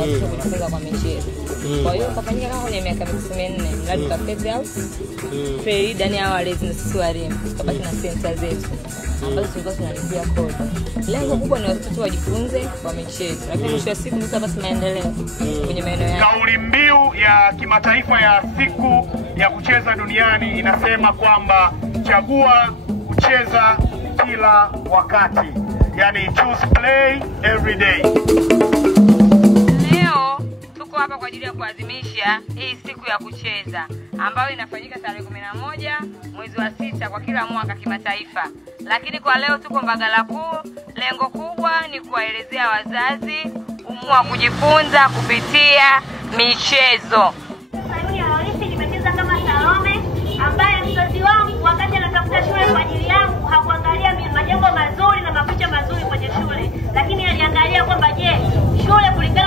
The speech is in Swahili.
watoto kujifunza kwa michezo. Kwa hiyo kafanyika kama kwenye miaka 4 mradi tukapete au free ndani ya walezi na sisi walimu tukapata na center zetu ambazo tulikuwa tunalipia kodi. Lengo kubwa ni watoto wajifunze kwa michezo, lakini mwisho wa siku ndio basi maendeleo kwenye maeneo yao. Kauli mbiu ya kimataifa ya siku ya kucheza duniani inasema kwamba chagua kucheza kila wakati, yani choose play every day. Leo tuko hapa kwa ajili ya kuadhimisha hii siku ya kucheza ambayo inafanyika tarehe 11 mwezi wa 6 kwa kila mwaka kimataifa. Lakini kwa leo tuko Mbagala Kuu, lengo kubwa ni kuwaelezea wazazi umuhimu wa kujifunza kupitia michezo. Sayuni ya Lolisi nimecheza kama Salome ambaye mzazi wangu wakati anatafuta shule kwa ajili yangu hakuangalia majengo mazuri na mapicha mazuri kwenye shule, lakini aliangalia kwamba je, shule kulingana